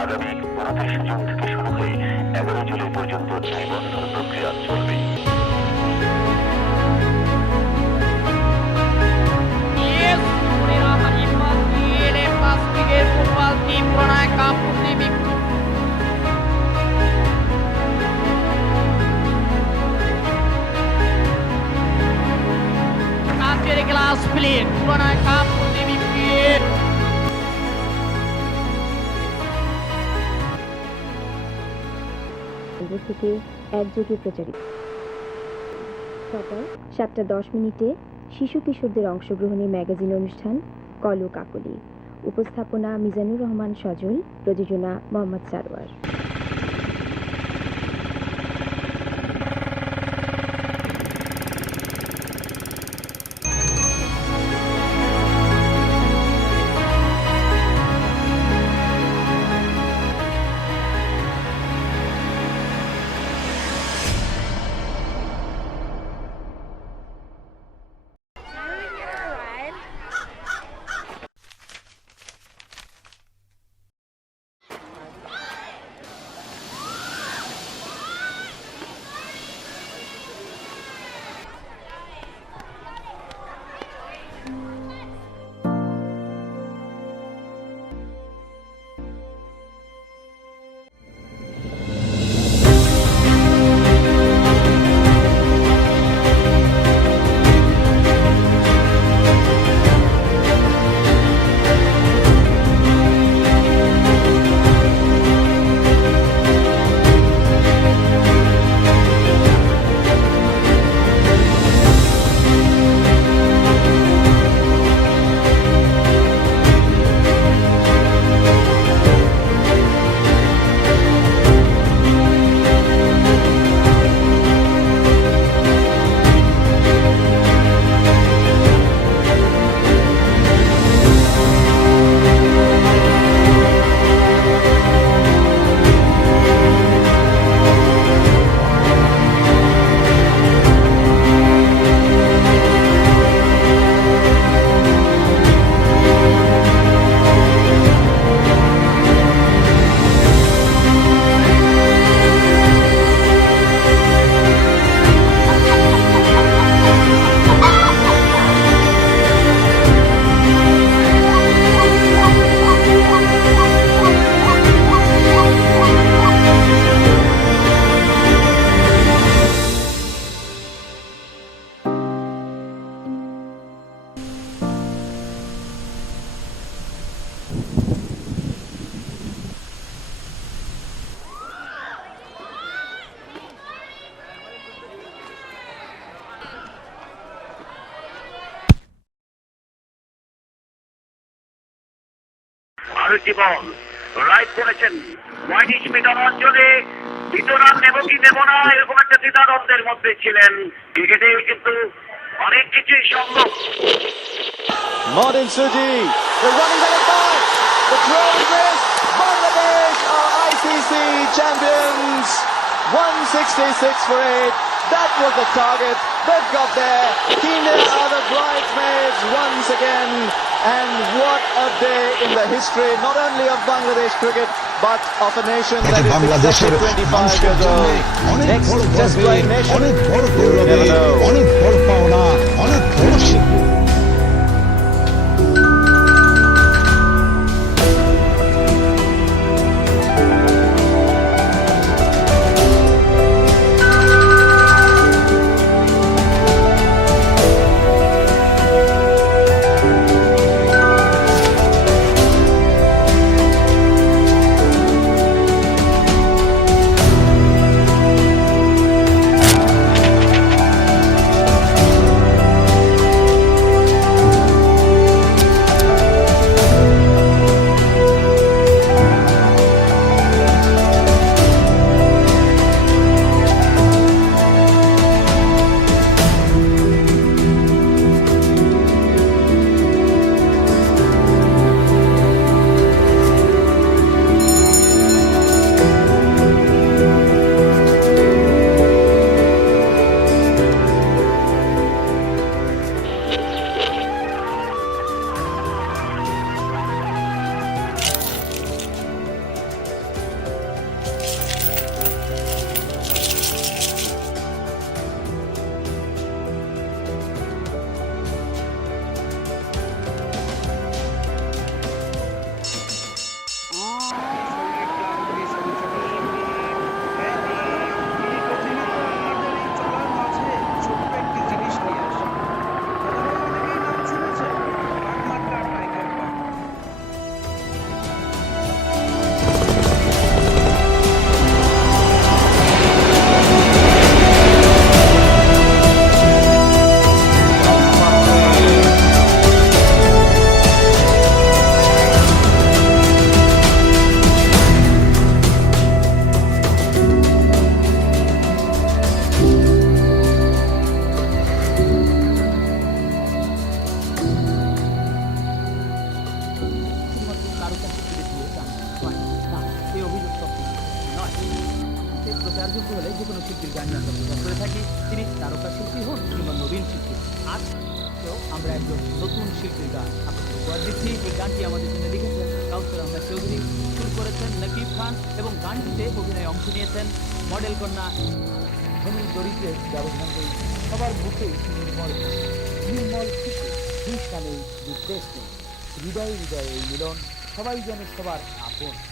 আগামী উনত্রিশে জুন থেকে শুরু হয়ে এগারো জুলাই পর্যন্ত নিবন্ধন প্রক্রিয়া চলবে Please, when I come. থেকে একযোগে প্রচারিত। সকাল সাতটা দশ মিনিটে শিশু কিশোরদের অংশগ্রহণে ম্যাগাজিন অনুষ্ঠান কলো কাকলি উপস্থাপনা মিজানুর রহমান সজল, প্রযোজনা মোহাম্মদ সারোয়ার। বল রাইট করেছেন পঁয়ত্রিশ মিটার অঞ্চলে দ্বিতীয় নেব কি নেব না এরকম একটা দ্বিধাদ্বন্দ্বের মধ্যে ছিলেন ক্রিকেটে কিন্তু অনেক কিছুই সম্ভব Martin Suji, the running back back, the missed. Bangladesh are ICC champions. 166 for 8. That was the target. They've got there. Kenya are the bridesmaids once again. And what a day in the history, not only of Bangladesh cricket, but of a nation that is exactly 25 by nation. You never অনেক কারও কাছে সেই অভিযোগ সত্যি নয়। সেই প্রচারযোগ্য হলে যে কোনো শিল্পীর গান আমরা করে থাকি। তিনি তারকা শিল্পী হন কিংবা নবীন শিল্পী। আজ আমরা একজন নতুন শিল্পীর গান আপনাদের দিচ্ছি এই গানটি আমাদের জন্য লিখেছেন কাউসার আমরা চৌধুরী। শুরু করেছেন নকিব খান এবং গানটিতে অভিনয়ে অংশ নিয়েছেন মডেল কন্যা ভূমি দরিদ্রের ব্যবধান সবার বুকে নির্মল নির্মল খুশি। দুই সালে দুর্দেশ নেই। হৃদয় হৃদয়ে মিলন সবাই যেন সবার আপন।